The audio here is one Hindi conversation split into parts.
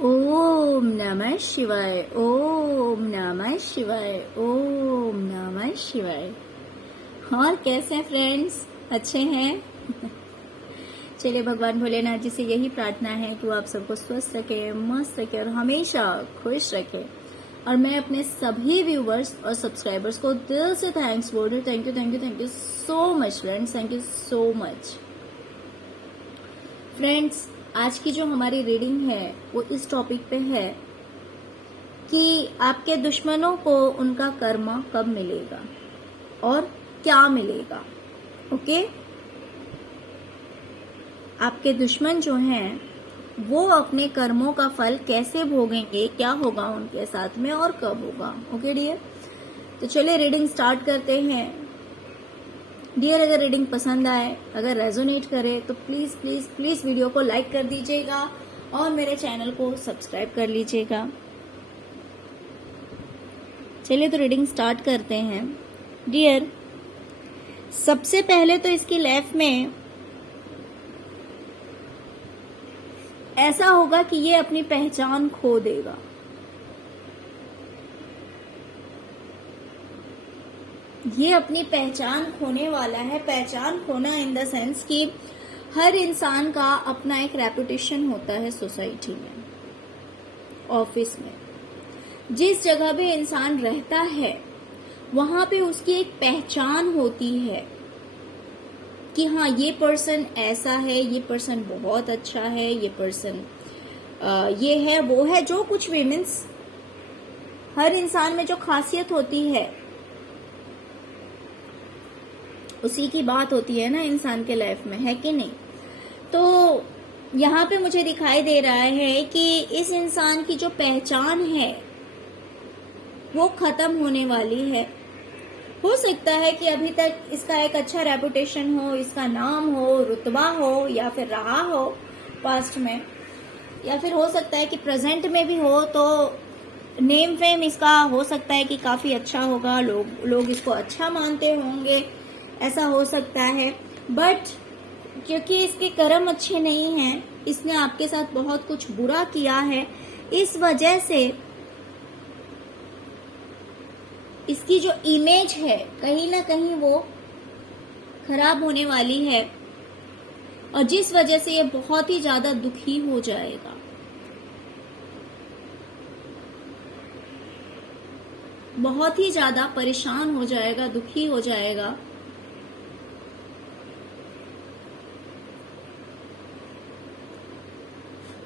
ओम नमः शिवाय, ओम नमः शिवाय, ओम नमः शिवाय। और कैसे हैं फ्रेंड्स, अच्छे हैं? चलिए, भगवान भोलेनाथ जी से यही प्रार्थना है कि वो आप सबको स्वस्थ रखे, मस्त रखे और हमेशा खुश रखे। और मैं अपने सभी व्यूवर्स और सब्सक्राइबर्स को दिल से थैंक्स बोल रही हूँ। Thank you thank you thank you so much friends, thank you so much. Friends, आज की जो हमारी रीडिंग है वो इस टॉपिक पे है कि आपके दुश्मनों को उनका कर्मा कब मिलेगा और क्या मिलेगा। ओके, आपके दुश्मन जो हैं वो अपने कर्मों का फल कैसे भोगेंगे, क्या होगा उनके साथ में और कब होगा। ओके डियर, तो चलिए रीडिंग स्टार्ट करते हैं। डियर, अगर रीडिंग पसंद आए, अगर रेजोनेट करे तो प्लीज प्लीज प्लीज वीडियो को लाइक कर दीजिएगा और मेरे चैनल को सब्सक्राइब कर लीजिएगा। चलिए तो रीडिंग स्टार्ट करते हैं। डियर, सबसे पहले तो इसकी लाइफ में ऐसा होगा कि ये अपनी पहचान खो देगा। ये अपनी पहचान खोने वाला है। पहचान खोना इन द सेंस कि हर इंसान का अपना एक रेपुटेशन होता है सोसाइटी में, ऑफिस में, जिस जगह पे इंसान रहता है वहां पे उसकी एक पहचान होती है कि हाँ, ये पर्सन ऐसा है, ये पर्सन बहुत अच्छा है, ये पर्सन ये है वो है, जो कुछ भी मीन्स हर इंसान में जो खासियत होती है उसी की बात होती है ना इंसान के लाइफ में, है कि नहीं। तो यहाँ पे मुझे दिखाई दे रहा है कि इस इंसान की जो पहचान है वो खत्म होने वाली है। हो सकता है कि अभी तक इसका एक अच्छा रेपुटेशन हो, इसका नाम हो, रुतबा हो, या फिर रहा हो पास्ट में, या फिर हो सकता है कि प्रेजेंट में भी हो। तो नेम फेम इसका हो सकता है कि काफी अच्छा होगा, लोग इसको अच्छा मानते होंगे, ऐसा हो सकता है। बट क्योंकि इसके कर्म अच्छे नहीं हैं, इसने आपके साथ बहुत कुछ बुरा किया है, इस वजह से इसकी जो इमेज है कहीं ना कहीं वो खराब होने वाली है, और जिस वजह से ये बहुत ही ज्यादा दुखी हो जाएगा। बहुत ही ज्यादा परेशान हो जाएगा, दुखी हो जाएगा।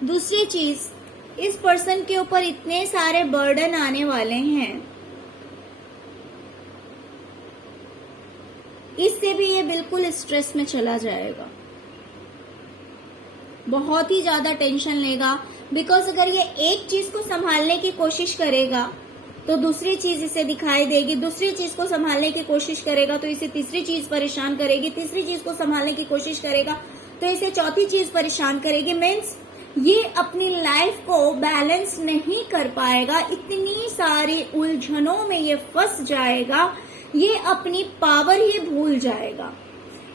दूसरी चीज, इस पर्सन के ऊपर इतने सारे बर्डन आने वाले हैं, इससे भी ये बिल्कुल स्ट्रेस में चला जाएगा, बहुत ही ज्यादा टेंशन लेगा। बिकॉज अगर ये एक चीज को संभालने की कोशिश करेगा तो दूसरी चीज इसे दिखाई देगी, दूसरी चीज को संभालने की कोशिश करेगा तो इसे तीसरी चीज परेशान करेगी, तीसरी चीज को संभालने की कोशिश करेगा तो इसे चौथी चीज परेशान करेगी। मीन्स ये अपनी लाइफ को बैलेंस नहीं कर पाएगा, इतनी सारी उलझनों में ये फंस जाएगा, ये अपनी पावर ही भूल जाएगा।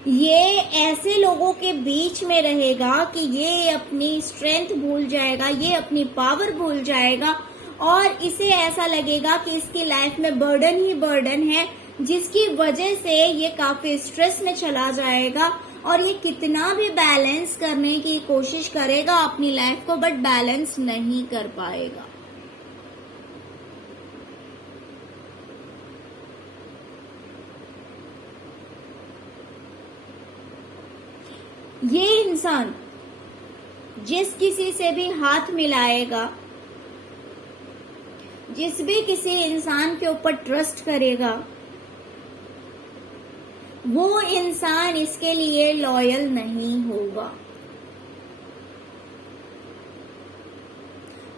ये ऐसे लोगों के बीच में रहेगा कि ये अपनी स्ट्रेंथ भूल जाएगा, ये अपनी पावर भूल जाएगा, और इसे ऐसा लगेगा कि इसकी लाइफ में बर्डन ही बर्डन है, जिसकी वजह से ये काफी स्ट्रेस में चला जाएगा। और ये कितना भी बैलेंस करने की कोशिश करेगा अपनी लाइफ को, बट बैलेंस नहीं कर पाएगा। ये इंसान जिस किसी से भी हाथ मिलाएगा, जिस भी किसी इंसान के ऊपर ट्रस्ट करेगा, वो इंसान इसके लिए लॉयल नहीं होगा।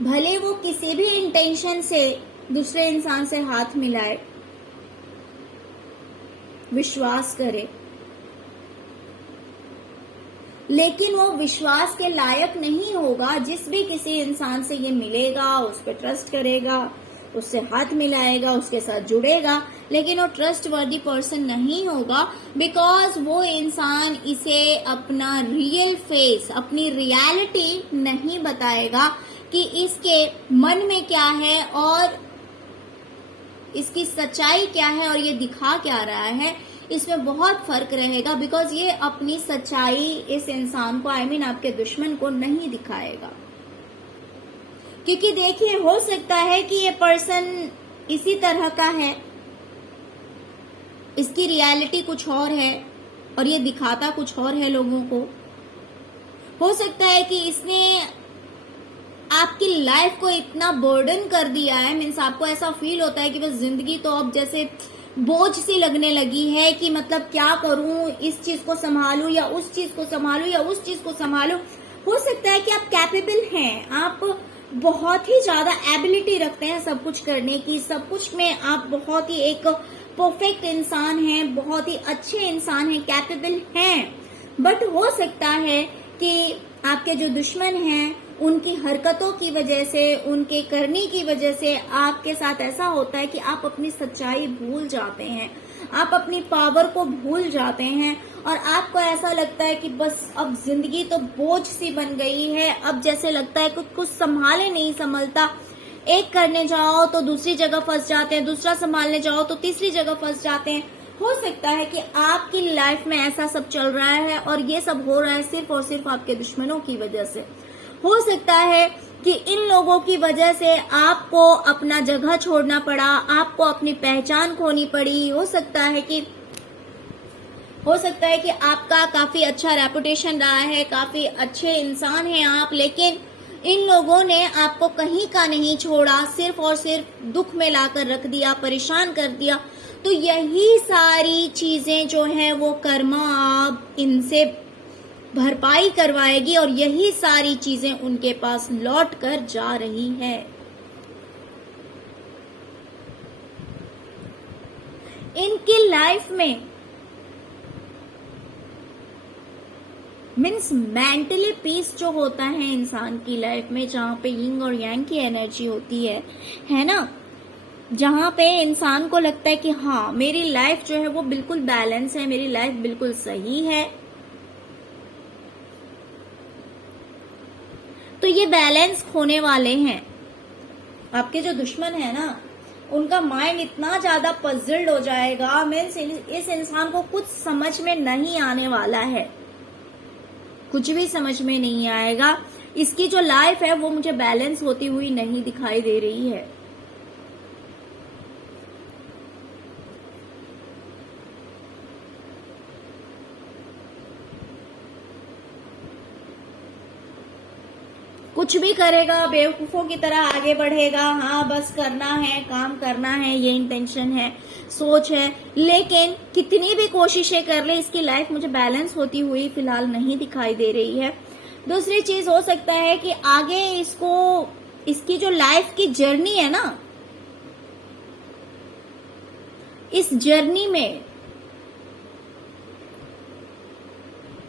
भले वो किसी भी इंटेंशन से दूसरे इंसान से हाथ मिलाए, विश्वास करे, लेकिन वो विश्वास के लायक नहीं होगा। जिस भी किसी इंसान से ये मिलेगा, उस पर ट्रस्ट करेगा, उससे हाथ मिलाएगा, उसके साथ जुड़ेगा, लेकिन वो ट्रस्ट वर्दी पर्सन नहीं होगा। बिकॉज वो इंसान इसे अपना रियल फेस, अपनी रियलिटी नहीं बताएगा कि इसके मन में क्या है और इसकी सच्चाई क्या है और ये दिखा क्या रहा है, इसमें बहुत फर्क रहेगा। बिकॉज ये अपनी सच्चाई इस इंसान को, आई मीन आपके दुश्मन को नहीं दिखाएगा। क्योंकि देखिए, हो सकता है कि ये पर्सन इसी तरह का है, इसकी रियलिटी कुछ और है और ये दिखाता कुछ और है लोगों को। हो सकता है कि इसने आपकी लाइफ को इतना बर्डन कर दिया है, मीन्स आपको ऐसा फील होता है कि बस जिंदगी तो अब जैसे बोझ सी लगने लगी है कि मतलब क्या करूं, इस चीज को संभालूं या उस चीज को संभालूं या उस चीज को संभालूं। हो सकता है कि आप कैपेबल हैं, आप बहुत ही ज्यादा एबिलिटी रखते हैं सब कुछ करने की, सब कुछ में आप बहुत ही एक परफेक्ट इंसान हैं, बहुत ही अच्छे इंसान हैं, कैपेबल हैं। बट हो सकता है कि आपके जो दुश्मन हैं उनकी हरकतों की वजह से, उनके करने की वजह से आपके साथ ऐसा होता है कि आप अपनी सच्चाई भूल जाते हैं, आप अपनी पावर को भूल जाते हैं और आपको ऐसा लगता है कि बस अब जिंदगी तो बोझ सी बन गई है। अब जैसे लगता है कि कुछ संभाले नहीं संभलता, एक करने जाओ तो दूसरी जगह फंस जाते हैं, दूसरा संभालने जाओ तो तीसरी जगह फंस जाते हैं। हो सकता है कि आपकी लाइफ में ऐसा सब चल रहा है और ये सब हो रहा है सिर्फ और सिर्फ आपके दुश्मनों की वजह से। हो सकता है कि इन लोगों की वजह से आपको अपना जगह छोड़ना पड़ा, आपको अपनी पहचान खोनी पड़ी। हो सकता है कि आपका काफी अच्छा रेपुटेशन रहा है, काफी अच्छे इंसान हैं आप, लेकिन इन लोगों ने आपको कहीं का नहीं छोड़ा, सिर्फ और सिर्फ दुख में लाकर रख दिया, परेशान कर दिया। तो यही सारी चीजें जो है वो कर्मा आप इनसे भरपाई करवाएगी और यही सारी चीजें उनके पास लौट कर जा रही है। इनकी लाइफ में मीन्स मेंटली पीस जो होता है इंसान की लाइफ में, जहां पे यिंग और यांग की एनर्जी होती है ना, जहां पे इंसान को लगता है कि हाँ मेरी लाइफ जो है वो बिल्कुल बैलेंस है, मेरी लाइफ बिल्कुल सही है, तो ये बैलेंस खोने वाले हैं। आपके जो दुश्मन है ना, उनका माइंड इतना ज्यादा पजल्ड हो जाएगा, मीन्स इस इंसान को कुछ समझ में नहीं आने वाला है, कुछ भी समझ में नहीं आएगा। इसकी जो लाइफ है वो मुझे बैलेंस होती हुई नहीं दिखाई दे रही है। कुछ भी करेगा, बेवकूफों की तरह आगे बढ़ेगा, हाँ बस करना है, काम करना है, ये इंटेंशन है, सोच है, लेकिन कितनी भी कोशिशें कर ले इसकी लाइफ मुझे बैलेंस होती हुई फिलहाल नहीं दिखाई दे रही है। दूसरी चीज हो सकता है कि आगे इसकी जो लाइफ की जर्नी है ना, इस जर्नी में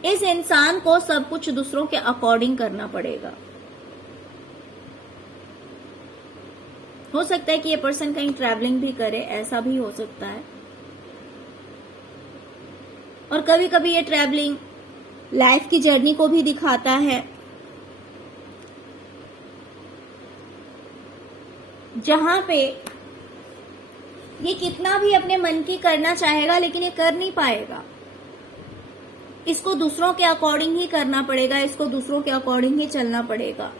इस इंसान को सब कुछ दूसरों के अकॉर्डिंग करना पड़ेगा। हो सकता है कि ये पर्सन कहीं ट्रैवलिंग भी करे, ऐसा भी हो सकता है। और कभी कभी ये ट्रैवलिंग लाइफ की जर्नी को भी दिखाता है, जहां पे ये कितना भी अपने मन की करना चाहेगा लेकिन ये कर नहीं पाएगा। इसको दूसरों के अकॉर्डिंग ही करना पड़ेगा, इसको दूसरों के अकॉर्डिंग ही चलना पड़ेगा।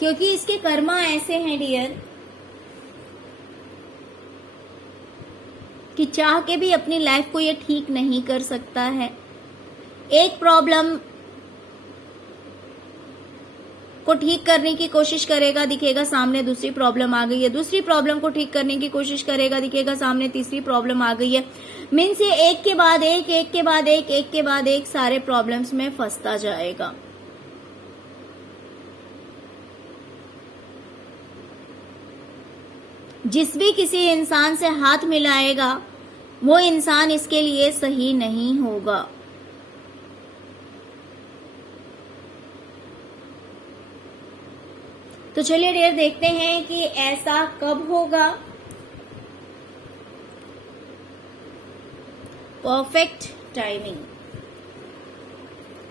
क्योंकि इसके कर्मा ऐसे हैं डियर कि चाह के भी अपनी लाइफ को ये ठीक नहीं कर सकता है। एक प्रॉब्लम को ठीक करने की कोशिश करेगा, दिखेगा सामने दूसरी प्रॉब्लम आ गई है, दूसरी प्रॉब्लम को ठीक करने की कोशिश करेगा, दिखेगा सामने तीसरी प्रॉब्लम आ गई है। मीन्स ये एक के बाद एक, एक के बाद एक, एक के बाद एक सारे प्रॉब्लम्स में फंसता जाएगा। जिस भी किसी इंसान से हाथ मिलाएगा वो इंसान इसके लिए सही नहीं होगा। तो चलिए डियर देखते हैं कि ऐसा कब होगा। Perfect timing.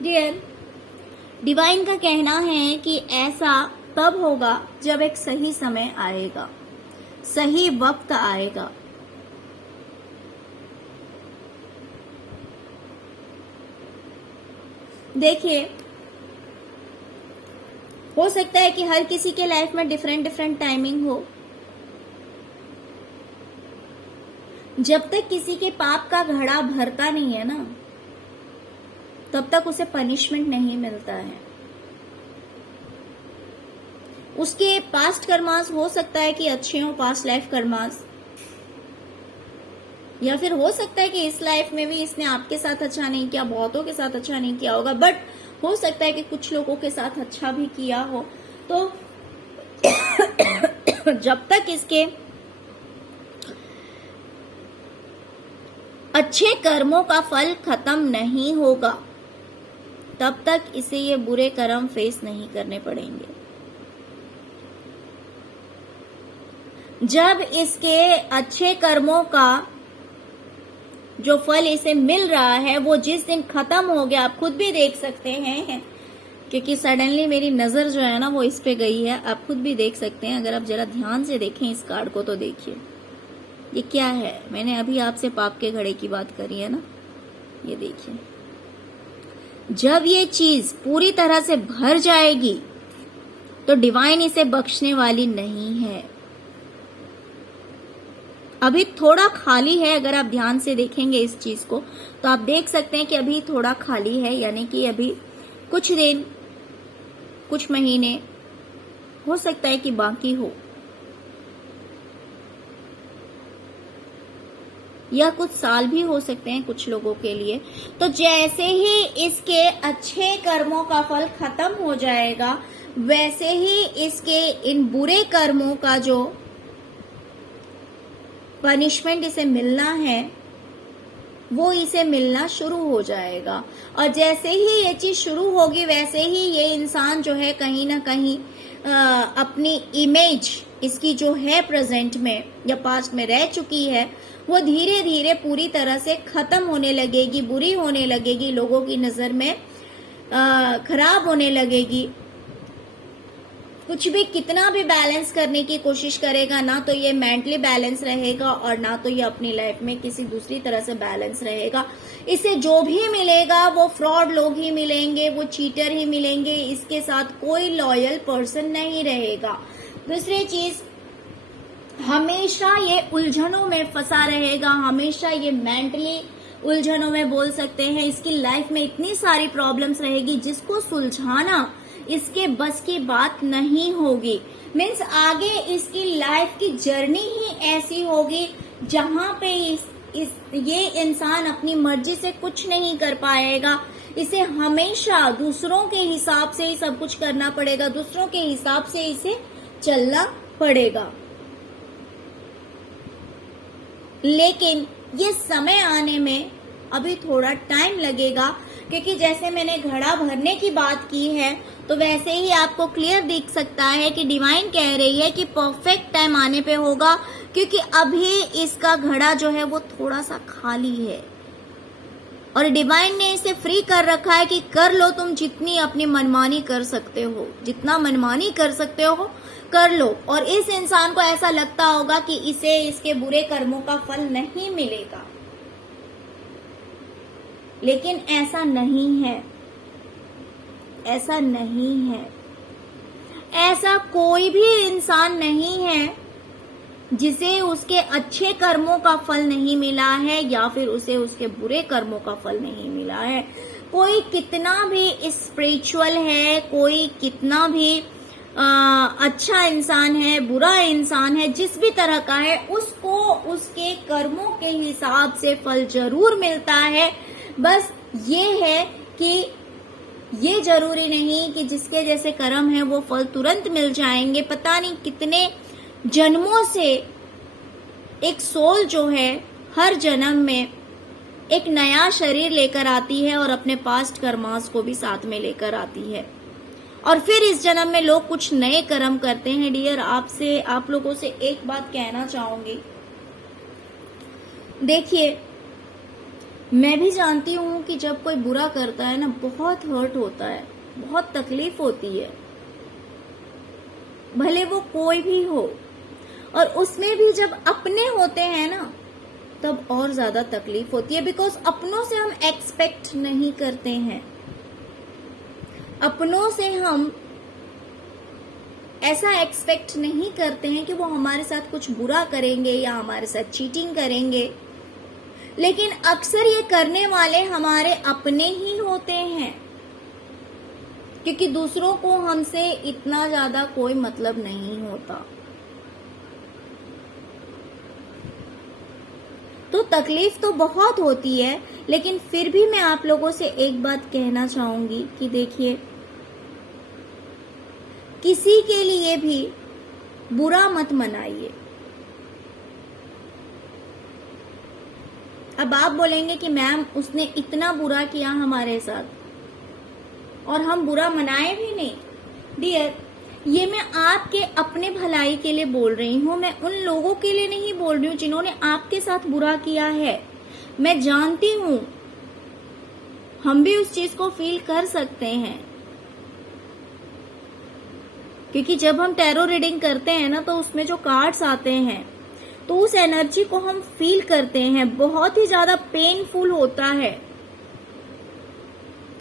डियर, डिवाइन का कहना है कि ऐसा तब होगा जब एक सही समय आएगा, सही वक्त आएगा। देखिए, हो सकता है कि हर किसी के लाइफ में डिफरेंट डिफरेंट टाइमिंग हो। जब तक किसी के पाप का घड़ा भरता नहीं है ना, तब तक उसे पनिशमेंट नहीं मिलता है। उसके पास्ट कर्मास हो सकता है कि अच्छे हो, पास्ट लाइफ कर्मास, या फिर हो सकता है कि इस लाइफ में भी इसने आपके साथ अच्छा नहीं किया, बहुतों के साथ अच्छा नहीं किया होगा, बट हो सकता है कि कुछ लोगों के साथ अच्छा भी किया हो। तो जब तक इसके अच्छे कर्मों का फल खत्म नहीं होगा, तब तक इसे ये बुरे कर्म फेस नहीं करने पड़ेंगे। जब इसके अच्छे कर्मों का जो फल इसे मिल रहा है वो जिस दिन खत्म हो गया, आप खुद भी देख सकते हैं, क्योंकि सडनली मेरी नजर जो है ना वो इस पे गई है। आप खुद भी देख सकते हैं, अगर आप जरा ध्यान से देखें इस कार्ड को तो देखिए ये क्या है। मैंने अभी आपसे पाप के घड़े की बात करी है ना, ये देखिए। जब ये चीज पूरी तरह से भर जाएगी तो डिवाइन इसे बख्शने वाली नहीं है। अभी थोड़ा खाली है। अगर आप ध्यान से देखेंगे इस चीज को तो आप देख सकते हैं कि अभी थोड़ा खाली है, यानी कि अभी कुछ दिन, कुछ महीने, हो सकता है कि बाकी हो, या कुछ साल भी हो सकते हैं कुछ लोगों के लिए। तो जैसे ही इसके अच्छे कर्मों का फल खत्म हो जाएगा, वैसे ही इसके इन बुरे कर्मों का जो पनिशमेंट इसे मिलना है वो इसे मिलना शुरू हो जाएगा। और जैसे ही ये चीज शुरू होगी, वैसे ही ये इंसान जो है कहीं ना कहीं अपनी इमेज इसकी जो है प्रेजेंट में या पास्ट में रह चुकी है, वो धीरे धीरे पूरी तरह से खत्म होने लगेगी, बुरी होने लगेगी, लोगों की नजर में खराब होने लगेगी। कुछ भी कितना भी बैलेंस करने की कोशिश करेगा, ना तो ये मेंटली बैलेंस रहेगा और ना तो ये अपनी लाइफ में किसी दूसरी तरह से बैलेंस रहेगा। इसे जो भी मिलेगा वो फ्रॉड लोग ही मिलेंगे, वो चीटर ही मिलेंगे, इसके साथ कोई लॉयल पर्सन नहीं रहेगा। दूसरी चीज, हमेशा ये उलझनों में फंसा रहेगा, हमेशा ये मेंटली उलझनों में बोल सकते हैं। इसकी लाइफ में इतनी सारी प्रॉब्लम्स रहेगी जिसको सुलझाना इसके बस की बात नहीं होगी। मीन्स आगे इसकी लाइफ की जर्नी ही ऐसी होगी जहां पे ये इंसान अपनी मर्जी से कुछ नहीं कर पाएगा। इसे हमेशा दूसरों के हिसाब से ही सब कुछ करना पड़ेगा, दूसरों के हिसाब से इसे चलना पड़ेगा। लेकिन ये समय आने में अभी थोड़ा टाइम लगेगा, क्योंकि जैसे मैंने घड़ा भरने की बात की है तो वैसे ही आपको क्लियर दिख सकता है कि डिवाइन कह रही है कि परफेक्ट टाइम आने पे होगा, क्योंकि अभी इसका घड़ा जो है वो थोड़ा सा खाली है और डिवाइन ने इसे फ्री कर रखा है कि कर लो, तुम जितनी अपनी मनमानी कर सकते हो, जितना मनमानी कर सकते हो कर लो। और इस इंसान को ऐसा लगता होगा कि इसे इसके बुरे कर्मों का फल नहीं मिलेगा, लेकिन ऐसा नहीं है, ऐसा नहीं है। ऐसा कोई भी इंसान नहीं है जिसे उसके अच्छे कर्मों का फल नहीं मिला है या फिर उसे उसके बुरे कर्मों का फल नहीं मिला है। कोई कितना भी स्पिरिचुअल है, कोई कितना भी अच्छा इंसान है, बुरा इंसान है, जिस भी तरह का है, उसको उसके कर्मों के हिसाब से फल जरूर मिलता है। बस ये है कि ये जरूरी नहीं कि जिसके जैसे कर्म है वो फल तुरंत मिल जाएंगे। पता नहीं कितने जन्मों से एक सोल जो है हर जन्म में एक नया शरीर लेकर आती है और अपने पास्ट कर्मास को भी साथ में लेकर आती है। और फिर इस जन्म में लोग कुछ नए कर्म करते हैं। डियर, आप लोगों से एक बात कहना चाहूंगी। देखिए, मैं भी जानती हूँ कि जब कोई बुरा करता है ना, बहुत हर्ट होता है, बहुत तकलीफ होती है, भले वो कोई भी हो। और उसमें भी जब अपने होते हैं ना, तब और ज्यादा तकलीफ होती है। बिकॉज अपनों से हम एक्सपेक्ट नहीं करते हैं, अपनों से हम ऐसा एक्सपेक्ट नहीं करते हैं कि वो हमारे साथ कुछ बुरा करेंगे या हमारे साथ चीटिंग करेंगे। लेकिन अक्सर ये करने वाले हमारे अपने ही होते हैं, क्योंकि दूसरों को हमसे इतना ज्यादा कोई मतलब नहीं होता। तो तकलीफ तो बहुत होती है, लेकिन फिर भी मैं आप लोगों से एक बात कहना चाहूंगी कि देखिए, किसी के लिए भी बुरा मत मनाइए। अब आप बोलेंगे कि मैम उसने इतना बुरा किया हमारे साथ और हम बुरा मनाए भी नहीं। डियर, ये मैं आपके अपने भलाई के लिए बोल रही हूँ, मैं उन लोगों के लिए नहीं बोल रही हूँ जिन्होंने आपके साथ बुरा किया है। मैं जानती हूँ, हम भी उस चीज को फील कर सकते हैं, क्योंकि जब हम टैरो रीडिंग करते हैं ना, तो उसमें जो कार्ड्स आते हैं, तो उस एनर्जी को हम फील करते हैं। बहुत ही ज्यादा पेनफुल होता है।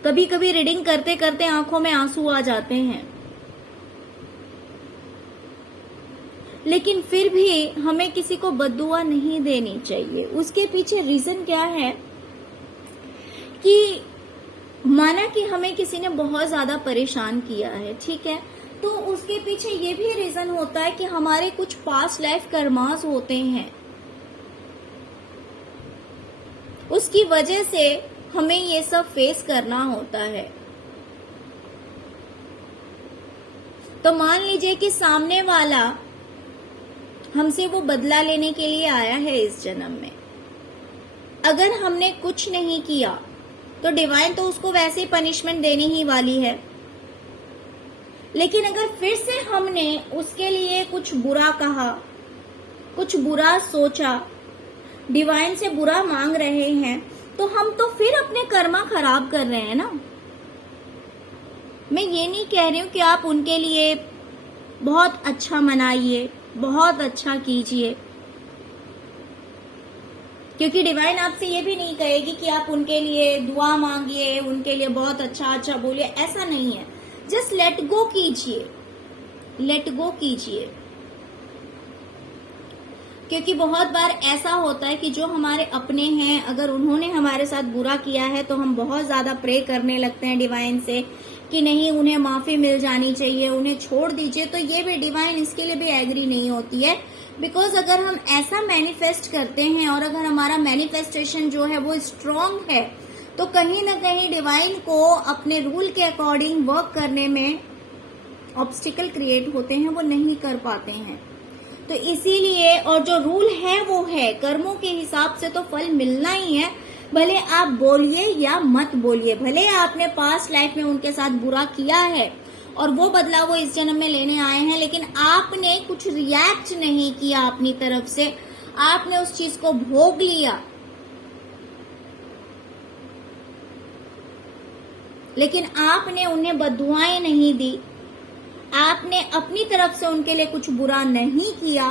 कभी कभी रीडिंग करते करते आंखों में आंसू आ जाते हैं। लेकिन फिर भी हमें किसी को बद्दुआ नहीं देनी चाहिए। उसके पीछे रीजन क्या है कि माना कि हमें किसी ने बहुत ज्यादा परेशान किया है, ठीक है, तो उसके पीछे ये भी रीजन होता है कि हमारे कुछ पास्ट लाइफ कर्मास होते हैं, उसकी वजह से हमें ये सब फेस करना होता है। तो मान लीजिए कि सामने वाला हमसे वो बदला लेने के लिए आया है इस जन्म में। अगर हमने कुछ नहीं किया तो डिवाइन तो उसको वैसे ही पनिशमेंट देने ही वाली है। लेकिन अगर फिर से हमने उसके लिए कुछ बुरा कहा, कुछ बुरा सोचा, डिवाइन से बुरा मांग रहे हैं, तो हम तो फिर अपने कर्मा खराब कर रहे हैं ना। मैं ये नहीं कह रही हूं कि आप उनके लिए बहुत अच्छा मनाइए, बहुत अच्छा कीजिए, क्योंकि डिवाइन आपसे ये भी नहीं कहेगी कि आप उनके लिए दुआ मांगिए, उनके लिए बहुत अच्छा अच्छा बोलिए। ऐसा नहीं है। जस्ट लेट गो कीजिए, लेट गो कीजिए। क्योंकि बहुत बार ऐसा होता है कि जो हमारे अपने हैं, अगर उन्होंने हमारे साथ बुरा किया है तो हम बहुत ज्यादा प्रे करने लगते हैं डिवाइन से कि नहीं, उन्हें माफी मिल जानी चाहिए, उन्हें छोड़ दीजिए। तो ये भी डिवाइन इसके लिए भी एग्री नहीं होती है। बिकॉज अगर हम ऐसा मैनिफेस्ट करते हैं और अगर हमारा मैनिफेस्टेशन जो है वो स्ट्रांग है, तो कहीं ना कहीं डिवाइन को अपने रूल के अकॉर्डिंग वर्क करने में ऑब्स्टिकल क्रिएट होते हैं, वो नहीं कर पाते हैं। तो इसीलिए, और जो रूल है वो है, कर्मों के हिसाब से तो फल मिलना ही है। भले आप बोलिए या मत बोलिए, भले आपने पास्ट लाइफ में उनके साथ बुरा किया है और वो बदला वो इस जन्म में लेने आए हैं, लेकिन आपने कुछ रिएक्ट नहीं किया अपनी तरफ से, आपने उस चीज को भोग लिया, लेकिन आपने उन्हें बद्दुआएं नहीं दी, आपने अपनी तरफ से उनके लिए कुछ बुरा नहीं किया,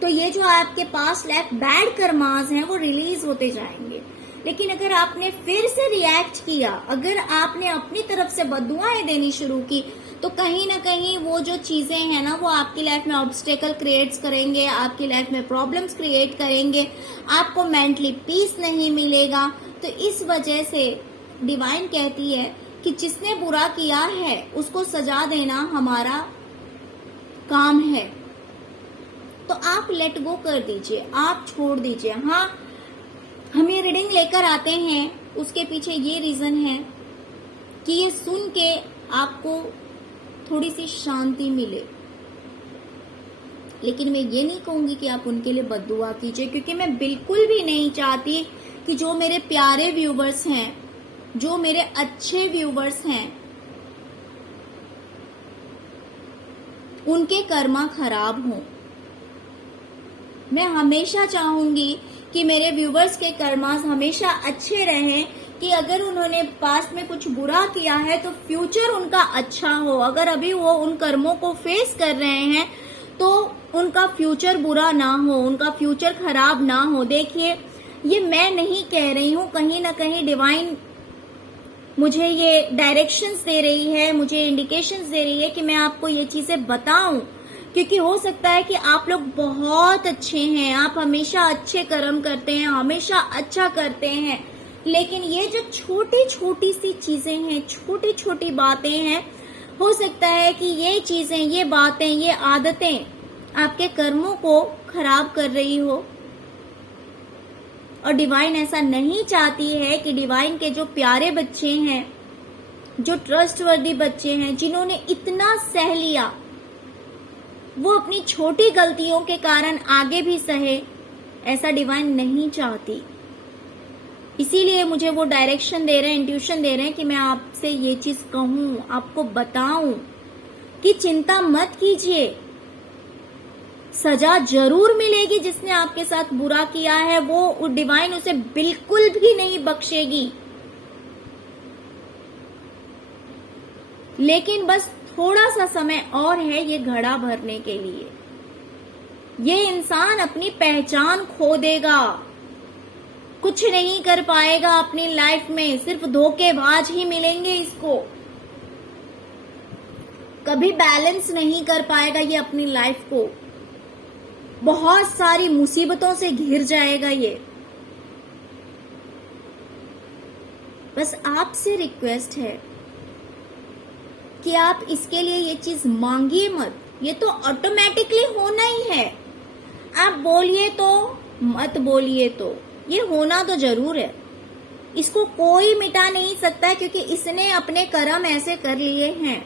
तो ये जो आपके पास लाइफ बैड कर्मास हैं वो रिलीज होते जाएंगे। लेकिन अगर आपने फिर से रिएक्ट किया, अगर आपने अपनी तरफ से बद्दुआएं देनी शुरू की, तो कहीं ना कहीं वो जो चीजें हैं ना, वो आपकी लाइफ में ऑब्स्टेकल क्रिएट्स करेंगे, आपकी लाइफ में प्रॉब्लम्स क्रिएट करेंगे, आपको मेंटली पीस नहीं मिलेगा। तो इस वजह से डिवाइन कहती है कि जिसने बुरा किया है उसको सजा देना हमारा काम है। तो आप लेट गो कर दीजिए, आप छोड़ दीजिए। हाँ, हम ये रीडिंग लेकर आते हैं, उसके पीछे ये रीजन है कि ये सुन के आपको थोड़ी सी शांति मिले। लेकिन मैं ये नहीं कहूंगी कि आप उनके लिए बद्दुआ कीजिए, क्योंकि मैं बिल्कुल भी नहीं चाहती कि जो मेरे प्यारे व्यूवर्स हैं, जो मेरे अच्छे व्यूवर्स हैं, उनके कर्मा खराब हों। मैं हमेशा चाहूंगी कि मेरे व्यूवर्स के कर्मास हमेशा अच्छे रहें, कि अगर उन्होंने पास्ट में कुछ बुरा किया है तो फ्यूचर उनका अच्छा हो। अगर अभी वो उन कर्मों को फेस कर रहे हैं तो उनका फ्यूचर बुरा ना हो, उनका फ्यूचर खराब ना हो। देखिए, ये मैं नहीं कह रही हूँ, कहीं ना कहीं डिवाइन मुझे ये डायरेक्शंस दे रही है, मुझे इंडिकेशंस दे रही है कि मैं आपको ये चीजें बताऊं, क्योंकि हो सकता है कि आप लोग बहुत अच्छे हैं, आप हमेशा अच्छे कर्म करते हैं, हमेशा अच्छा करते हैं, लेकिन ये जो छोटी छोटी सी चीजें हैं, छोटी छोटी बातें हैं, हो सकता है कि ये चीजें, ये बातें, ये आदतें आपके कर्मों को खराब कर रही हो। और डिवाइन ऐसा नहीं चाहती है कि डिवाइन के जो प्यारे बच्चे हैं, जो ट्रस्टवर्दी बच्चे हैं, जिन्होंने इतना सह लिया, वो अपनी छोटी गलतियों के कारण आगे भी सहे, ऐसा डिवाइन नहीं चाहती। इसीलिए मुझे वो डायरेक्शन दे रहे हैं, इंट्यूशन दे रहे हैं कि मैं आपसे ये चीज कहूं, आपको बताऊं कि चिंता मत कीजिए, सजा जरूर मिलेगी। जिसने आपके साथ बुरा किया है वो डिवाइन उसे बिल्कुल भी नहीं बख्शेगी, लेकिन बस थोड़ा सा समय और है ये घड़ा भरने के लिए। ये इंसान अपनी पहचान खो देगा, कुछ नहीं कर पाएगा अपनी लाइफ में, सिर्फ धोखेबाज ही मिलेंगे इसको, कभी बैलेंस नहीं कर पाएगा ये अपनी लाइफ को, बहुत सारी मुसीबतों से घिर जाएगा ये। बस आपसे रिक्वेस्ट है कि आप इसके लिए ये चीज मांगिए मत, ये तो ऑटोमेटिकली होना ही है। आप बोलिए तो मत बोलिए तो ये होना तो जरूर है, इसको कोई मिटा नहीं सकता, क्योंकि इसने अपने कर्म ऐसे कर लिए हैं।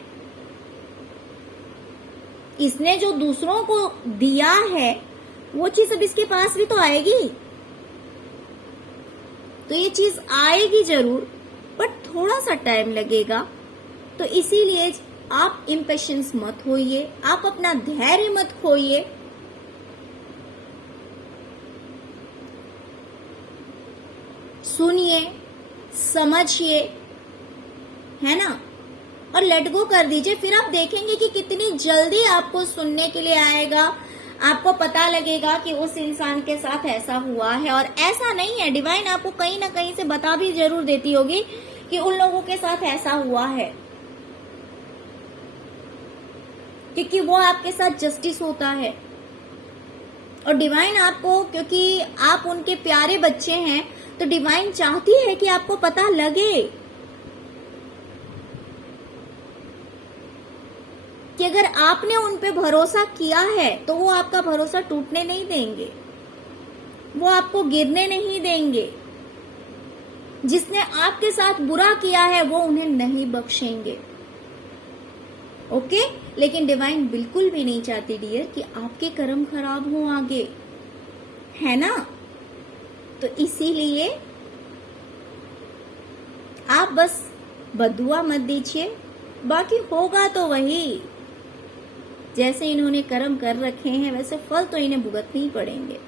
इसने जो दूसरों को दिया है वो चीज अब इसके पास भी तो आएगी, तो ये चीज आएगी जरूर, बट थोड़ा सा टाइम लगेगा। तो इसीलिए आप इम्पेशंस मत होइए, आप अपना धैर्य मत खोइए। सुनिए, समझिए, है ना, और लेट गो कर दीजिए। फिर आप देखेंगे कि कितनी जल्दी आपको सुनने के लिए आएगा, आपको पता लगेगा कि उस इंसान के साथ ऐसा हुआ है और ऐसा नहीं है। डिवाइन आपको कहीं ना कहीं से बता भी जरूर देती होगी कि उन लोगों के साथ ऐसा हुआ है, क्योंकि वो आपके साथ जस्टिस होता है। और डिवाइन आपको, क्योंकि आप उनके प्यारे बच्चे हैं, तो डिवाइन चाहती है कि आपको पता लगे कि अगर आपने उन पे भरोसा किया है तो वो आपका भरोसा टूटने नहीं देंगे, वो आपको गिरने नहीं देंगे। जिसने आपके साथ बुरा किया है वो उन्हें नहीं बख्शेंगे। ओके, लेकिन डिवाइन बिल्कुल भी नहीं चाहती डियर कि आपके कर्म खराब हो आगे, है ना। तो इसीलिए आप बस बदुआ मत दीजिए, बाकी होगा तो वही, जैसे इन्होंने कर्म कर रखे हैं वैसे फल तो इन्हें भुगतने ही पड़ेंगे।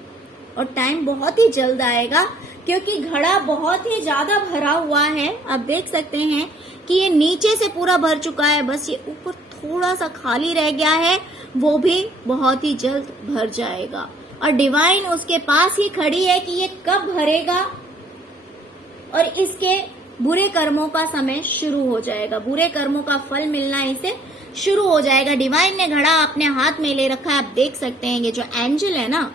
और टाइम बहुत ही जल्द आएगा, क्योंकि घड़ा बहुत ही ज्यादा भरा हुआ है। आप देख सकते हैं कि ये नीचे से पूरा भर चुका है, बस ये ऊपर थोड़ा सा खाली रह गया है, वो भी बहुत ही जल्द भर जाएगा। और डिवाइन उसके पास ही खड़ी है कि ये कब भरेगा और इसके बुरे कर्मों का समय शुरू हो जाएगा, बुरे कर्मों का फल मिलना इसे शुरू हो जाएगा। डिवाइन ने घड़ा अपने हाथ में ले रखा है, आप देख सकते हैं। ये जो एंजल है ना,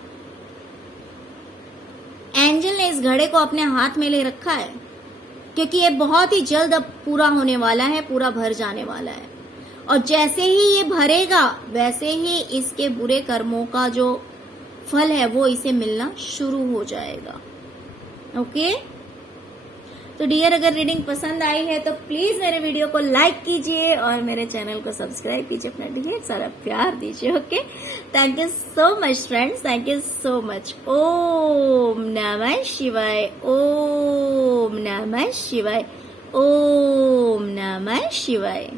एंजल ने इस घड़े को अपने हाथ में ले रखा है, क्योंकि ये बहुत ही जल्द अब पूरा होने वाला है, पूरा भर जाने वाला है। और जैसे ही ये भरेगा वैसे ही इसके बुरे कर्मों का जो फल है वो इसे मिलना शुरू हो जाएगा। ओके, तो डियर, अगर रीडिंग पसंद आई है तो प्लीज मेरे वीडियो को लाइक कीजिए और मेरे चैनल को सब्सक्राइब कीजिए, अपना ढेर सारा प्यार दीजिए। Okay, thank you so much friends, thank you so much. ओम नमः शिवाय, ओम नमः शिवाय, ओम नमः शिवाय।